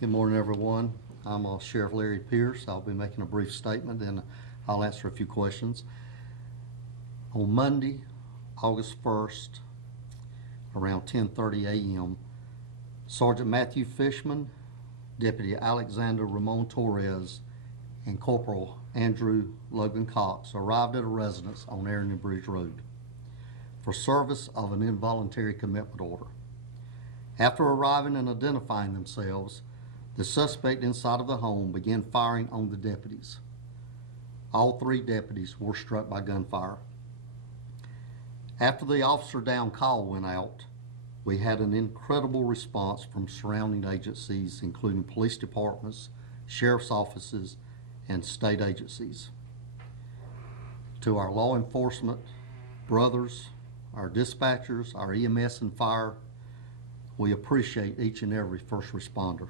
Good morning, everyone. I'm Sheriff Larry Pierce. I'll be making a brief statement and I'll answer a few questions. On Monday, August 1st, around 10:30 a.m., Sergeant Matthew Fishman, Deputy Alexander Ramon Torres, and Corporal Andrew Logan Cox arrived at a residence on Aaron and Bridge Road for service of an involuntary commitment order. After arriving and identifying themselves, the suspect inside of the home began firing on the deputies. All three deputies were struck by gunfire. After the officer down call went out, we had an incredible response from surrounding agencies, including police departments, sheriff's offices, and state agencies. To our law enforcement brothers, our dispatchers, our EMS and fire, we appreciate each and every first responder.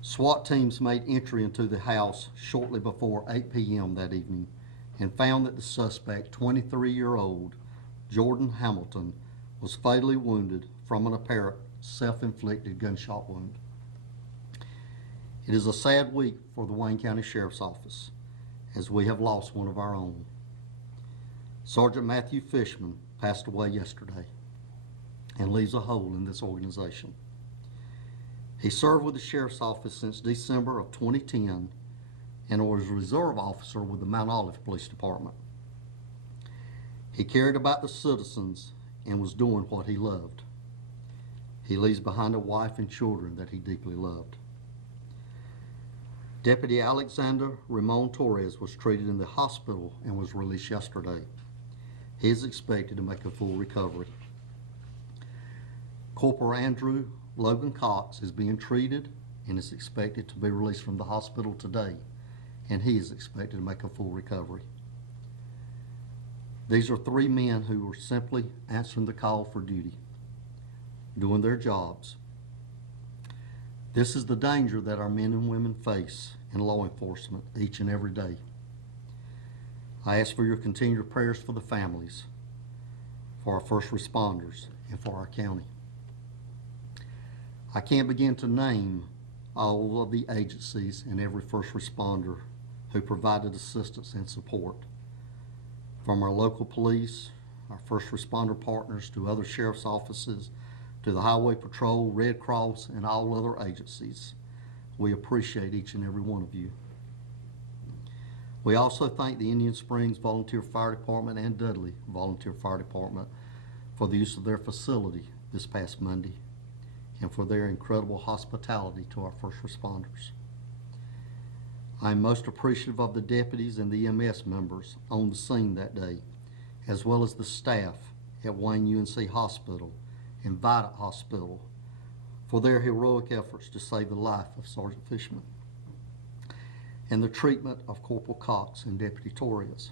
SWAT teams made entry into the house shortly before 8 p.m. that evening and found that the suspect, 23-year-old Jordan Hamilton, was fatally wounded from an apparent self-inflicted gunshot wound. It is a sad week for the Wayne County Sheriff's Office, as we have lost one of our own. Sergeant Matthew Fishman passed away yesterday and leaves a hole in this organization. He served with the Sheriff's Office since December of 2010 and was a reserve officer with the Mount Olive Police Department. He cared about the citizens and was doing what he loved. He leaves behind a wife and children that he deeply loved. Deputy Alexander Ramon Torres was treated in the hospital and was released yesterday. He is expected to make a full recovery. Corporal Andrew Logan Cox is being treated and is expected to be released from the hospital today, and he is expected to make a full recovery. These are three men who are simply answering the call for duty, doing their jobs. This is the danger that our men and women face in law enforcement each and every day. I ask for your continued prayers for the families, for our first responders, and for our county. I can't begin to name all of the agencies and every first responder who provided assistance and support. From our local police, our first responder partners, to other sheriff's offices, to the Highway Patrol, Red Cross, and all other agencies. We appreciate each and every one of you. We also thank the Indian Springs Volunteer Fire Department and Dudley Volunteer Fire Department for the use of their facility this past Monday and for their incredible hospitality to our first responders. I am most appreciative of the deputies and the EMS members on the scene that day, as well as the staff at Wayne UNC Hospital and Vidant Hospital for their heroic efforts to save the life of Sergeant Fishman and the treatment of Corporal Cox and Deputy Torres.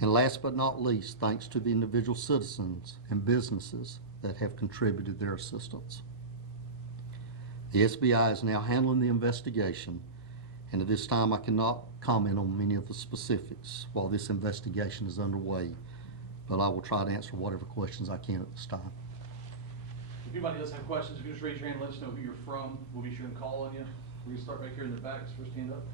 And last but not least, thanks to the individual citizens and businesses that have contributed their assistance. The SBI is now handling the investigation, and at this time I cannot comment on many of the specifics while this investigation is underway, but I will try to answer whatever questions I can at this time. If anybody does have questions, if you just raise your hand and let us know who you're from, we'll be sure and call on you. We're going to start back here in the back. First hand up.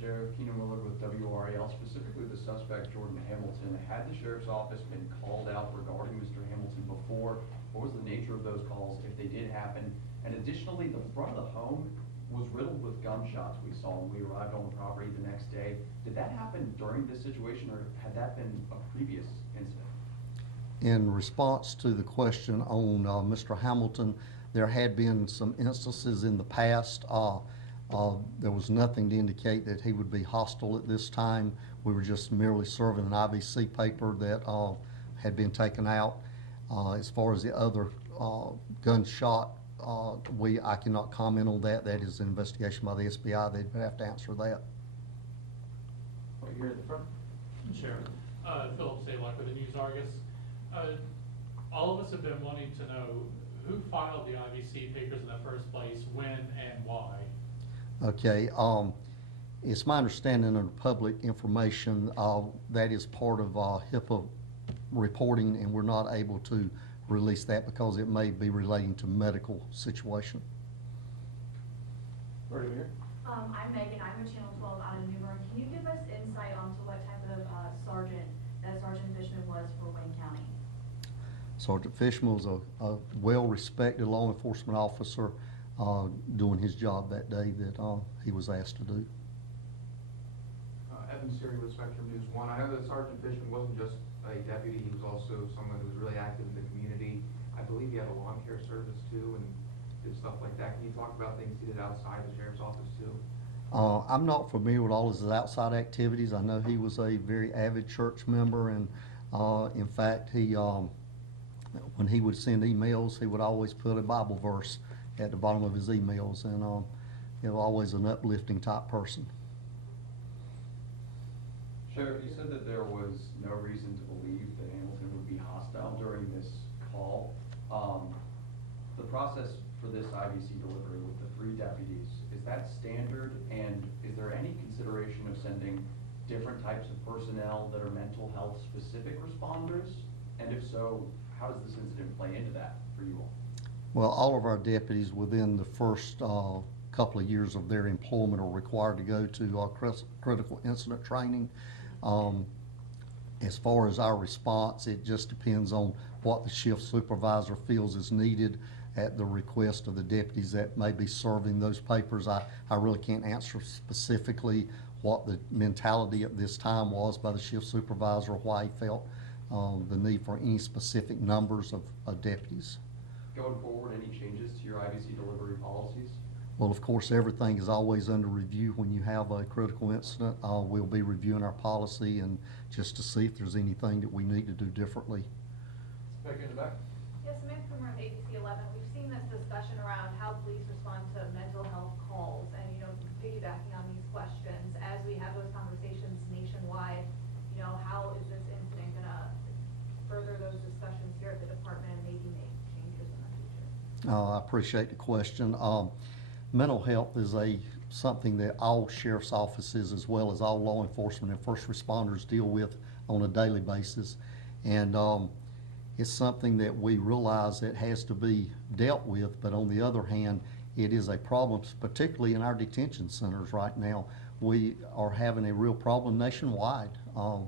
Sheriff Keenan Willard with WRAL, specifically the suspect Jordan Hamilton. Had the sheriff's office been called out regarding Mr. Hamilton before? What was the nature of those calls if they did happen? And additionally, the front of the home was riddled with gunshots we saw when we arrived on the property the next day. Did that happen during this situation, or had that been a previous incident? In response to the question on Mr. Hamilton, there had been some instances in the past. There was nothing to indicate that he would be hostile at this time. We were just merely serving an IVC paper that had been taken out. As far as the other gunshot, I cannot comment on that. That is an investigation by the SBI. They'd have to answer that. Right here at the front. Sheriff, Philip Salek with the News Argus. All of us have been wanting to know who filed the IVC papers in the first place, when and why. Okay, it's my understanding of public information that is part of HIPAA reporting, and we're not able to release that because it may be relating to medical situation. Right over here. I'm Megan, I'm with Channel 12 out of New Bern. Can you give us insight onto what type of sergeant that Sergeant Fishman was for Wayne County? Sergeant Fishman was a well-respected law enforcement officer doing his job that day that he was asked to do. Evan Siri with Spectrum News 1. I know that Sergeant Fishman wasn't just a deputy, he was also someone who was really active in the community. I believe he had a lawn care service too and did stuff like that. Can you talk about things he did outside the sheriff's office too? I'm not familiar with all his outside activities. I know he was a very avid church member, and in fact, he when he would send emails, he would always put a Bible verse at the bottom of his emails, and he was always an uplifting type person. Sheriff, you said that there was no reason to believe that Hamilton would be hostile during this call. The process for this IVC delivery with the 3 deputies, is that standard? And is there any consideration of sending different types of personnel that are mental health specific responders? And if so, how does this incident play into that for you all? Well, all of our deputies within the first couple of years of their employment are required to go to critical incident training. As far as our response, it just depends on what the shift supervisor feels is needed at the request of the deputies that may be serving those papers. I really can't answer specifically what the mentality at this time was by the shift supervisor, or why he felt the need for any specific numbers of deputies. Going forward, any changes to your IVC delivery policies? Well, of course, everything is always under review when you have a critical incident. We'll be reviewing our policy and just to see if there's anything that we need to do differently. Back in the back. Yes, Samantha Kummer with ABC 11. We've seen this discussion around how police respond to mental health calls, and piggybacking on these questions, as we have those conversations nationwide, how is this incident going to further those discussions here at the department and maybe make changes in the future? I appreciate the question. Mental health is something that all sheriff's offices, as well as all law enforcement and first responders, deal with on a daily basis. And it's something that we realize that has to be dealt with, but on the other hand, it is a problem, particularly in our detention centers right now. We are having a real problem nationwide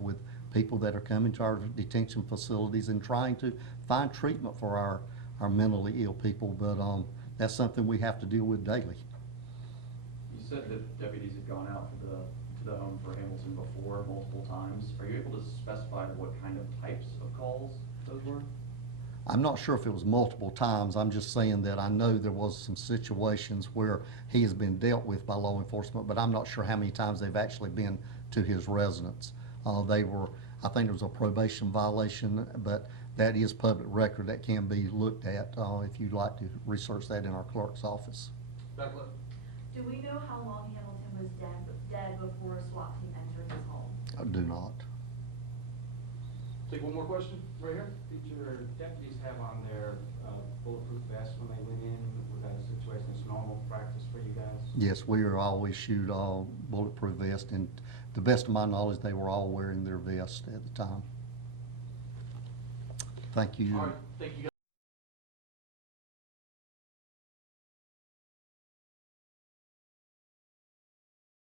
with people that are coming to our detention facilities and trying to find treatment for our mentally ill people, but that's something we have to deal with daily. You said that deputies had gone out to the home for Hamilton before multiple times. Are you able to specify what kind of types of calls those were? I'm not sure if it was multiple times. I'm just saying that I know there was some situations where he has been dealt with by law enforcement, but I'm not sure how many times they've actually been to his residence. I think there was a probation violation, but that is public record that can be looked at if you'd like to research that in our clerk's office. Back left. Do we know how long Hamilton was dead before a SWAT team entered his home? I do not. Take one more question, right here. Did your deputies have on their bulletproof vests when they went in? Was that a situation that's normal practice for you guys? Yes, we are always shoot bulletproof vest, and to the best of my knowledge, they were all wearing their vest at the time. Thank you. All right, thank you guys.